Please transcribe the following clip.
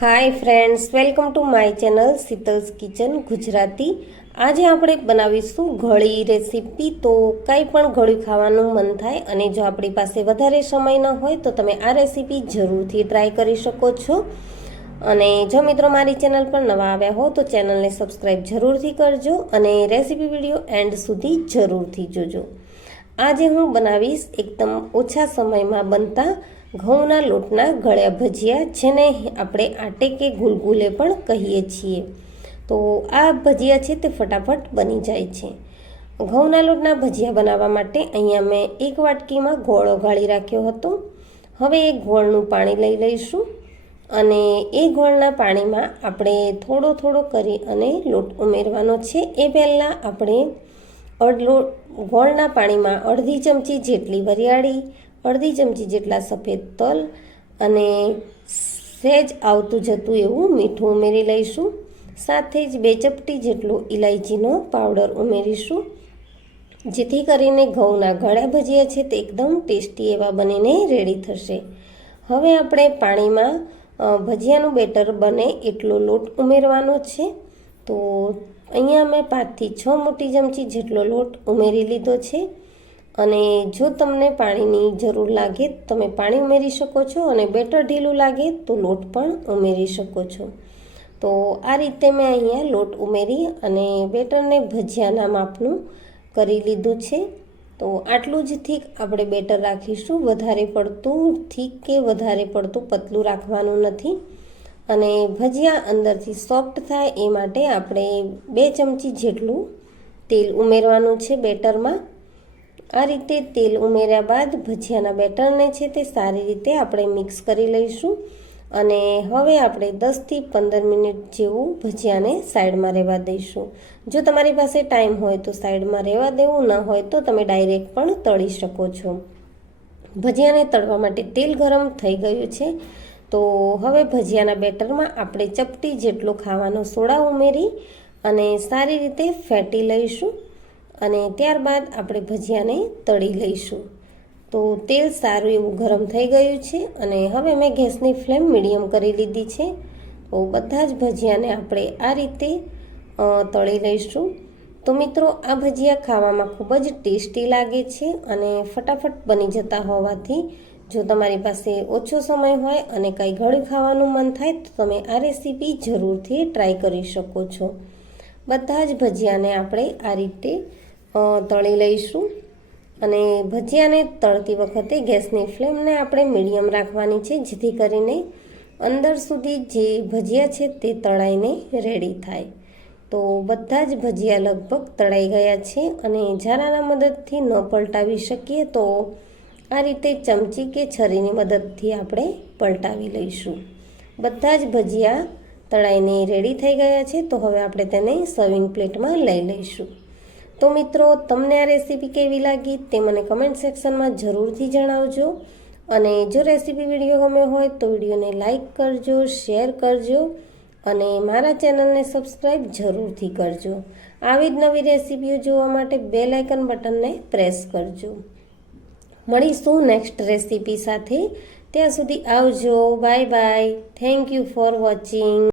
Hi friends welcome to my channel Sheetal's kitchen Gujarati આજે આપણે બનાવીશું ઘળી રેસીપી તો કંઈ પણ ઘળ્યું ખાવાનું મન થાય અને જો આપણી પાસે વધારે સમય ન હોય તો તમે આ રેસીપી જરૂરથી ટ્રાય કરી શકો છો. અને જો મિત્રો મારી ચેનલ પર નવા આવ્યા હો તો ચેનલને સબસ્ક્રાઈબ જરૂરથી કરજો અને રેસીપી વીડિયો એન્ડ સુધી જરૂરથી જોજો. આજે હું બનાવીશ એકદમ ઓછા સમયમાં બનતા ઘઉંના લોટના ગળ્યા ભજીયા જેને આપણે આટે કે ગુલગુલે પણ કહીએ છીએ. તો આ ભજીયા છે તે ફટાફટ બની જાય છે. ઘઉંના લોટના ભજીયા બનાવવા માટે અહીંયા મેં એક વાટકીમાં ગોળ ઓગાળી રાખ્યો હતો. હવે એ ગોળનું પાણી લઈ લઈશું અને એ ગોળના પાણીમાં આપણે થોડો થોડો કરી અને લોટ ઉમેરવાનો છે. એ પહેલાં આપણે અડલો ગોળના પાણીમાં અડધી ચમચી જેટલી વરિયાળી અડધી ચમચી જેટલા સફેદ તલ અને સહેજ આવતું જતું એવું મીઠું ઉમેરી લઈશું. સાથે જ બે ચપટી જેટલો ઇલાયચીનો પાવડર ઉમેરીશું. જેથી કરીને ઘઉંના ગળા ભજીયા છે તે એકદમ ટેસ્ટી એવા બનીને રેડી થશે. હવે આપણે પાણીમાં ભજીયાનું બેટર બને એટલો લોટ ઉમેરવાનો છે. તો અહીંયા મેં પાંચથી છ મોટી ચમચી જેટલો લોટ ઉમેરી લીધો છે. અને જો તમને પાણીની જરૂર લાગે, તમે પાણી ઉમેરી શકો છો અને બેટર ઢીલું લાગે, તો લોટ પણ ઉમેરી શકો છો. તો આ રીતે મેં અહીંયા લોટ ઉમેરી અને બેટરને ભજીયાના માપનું કરી લીધું છે. તો આટલું જ થીક આપણે બેટર રાખીશું. વધારે પડતું થીક કે વધારે પડતું પતલું રાખવાનું નથી. અને ભજીયા અંદરથી સોફ્ટ થાય એ માટે આપણે બે ચમચી જેટલું તેલ ઉમેરવાનું છે બેટરમાં. આ રીતે તેલ ઉમેર્યા બાદ ભજીયાના બેટરને છે તે સારી રીતે આપણે મિક્સ કરી લઈશું. અને હવે આપણે દસથી પંદર મિનિટ જેવું ભજીયાને સાઈડમાં રહેવા દઈશું. જો તમારી પાસે ટાઈમ હોય તો સાઈડમાં રહેવા દેવું, ન હોય તો તમે ડાયરેક્ટ પણ તળી શકો છો. ભજીયાને તળવા માટે તેલ ગરમ થઈ ગયું છે. તો હવે ભજીયાના બેટરમાં આપણે ચપટી જેટલો ખાવાનો સોડા ઉમેરી અને સારી રીતે ફેટી લઈશું. અને ત્યારબાદ આપણે ભજીયાને તળી લઈશું. તો તેલ સારું એવું ગરમ થઈ ગયું છે અને હવે મેં ગેસની ફ્લેમ મીડિયમ કરી લીધી છે. તો બધા જ ભજીયાને આપણે આ રીતે તળી લઈશું. તો મિત્રો, આ ભજીયા ખાવામાં ખૂબ જ ટેસ્ટી લાગે છે અને ફટાફટ બની જતા હોવાથી જો તમારી પાસે ઓછો સમય હોય અને કંઈ ઘણું ખાવાનું મન થાય તો તમે આ રેસીપી જરૂરથી ટ્રાય કરી શકો છો. બધા જ ભજીયાને આપણે આ રીતે તળી લઈશું. અને ભજીયાને તળતી વખતે ગેસની ફ્લેમને આપણે મીડિયમ રાખવાની છે, જેથી કરીને અંદર સુધી જે ભજીયા છે તે તળાઈને રેડી થાય. તો બધા જ ભજીયા લગભગ તળાઈ ગયા છે અને જરાના મદદથી ન પલટાવી શકીએ તો આ રીતે ચમચી કે છરીની મદદથી આપણે પલટાવી લઈશું. બધા જ ભજીયા તળાઈને રેડી થઈ ગયા છે, તો હવે આપણે તેને સર્વિંગ પ્લેટમાં લઈ લઈશું. તો મિત્રો, તમને આ રેસીપી કેવી લાગી તે મને કમેન્ટ સેક્શનમાં જરૂરથી જણાવજો. અને જો રેસીપી વીડિયો ગમે હોય તો વિડીયોને લાઇક કરજો શેર કરજો અને મારા ચેનલને સબસ્ક્રાઈબ જરૂરથી કરજો. આવી જ નવી રેસીપીઓ જોવા માટે બે લાઇકન બટનને પ્રેસ કરજો. મળીશું નેક્સ્ટ રેસીપી સાથે. ત્યાં સુધી આવજો. Bye bye thank you for watching